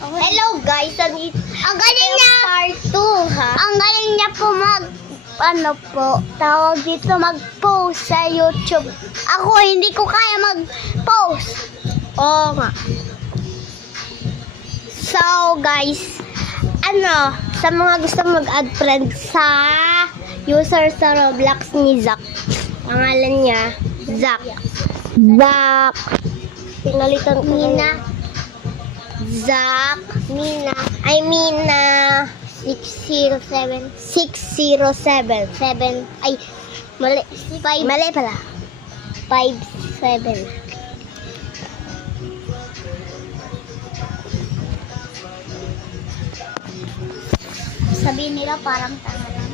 Hello guys, ang galing niya. Part 2 ha. Ang galing niya po tawag dito mag-post sa YouTube. Ako hindi ko kaya mag-post. Oo nga. So guys, sa mga gusto mag-add friend sa user sa Roblox ni Zack. Pangalan niya, Zack. Pinalitan ko Mina. Zack. Mina. 607. 7. Ay, mali. Mali pala. 57. Sabihin nila parang tanga lang.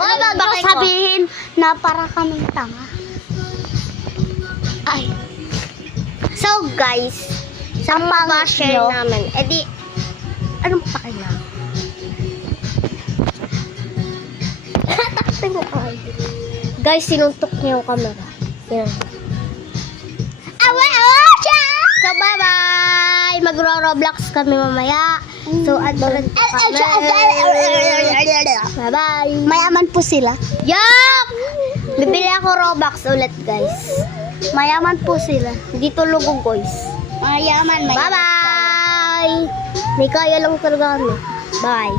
Wag ba sabihin na para kaming tanga? Ay. So guys, sa pang-share namin, edi, anong pakialam? Taksin mo kayo. Guys, sinuntok niyo yung camera. Yan. So bye-bye! Magro-Roblox kami mamaya. So, bye-bye. Mayaman po sila. Yuck! Bibili ako Robux ulit, guys. Mayaman po sila. Dito lugo, guys. Mayaman. Bye-bye! May kaya lang talaga kami. Bye.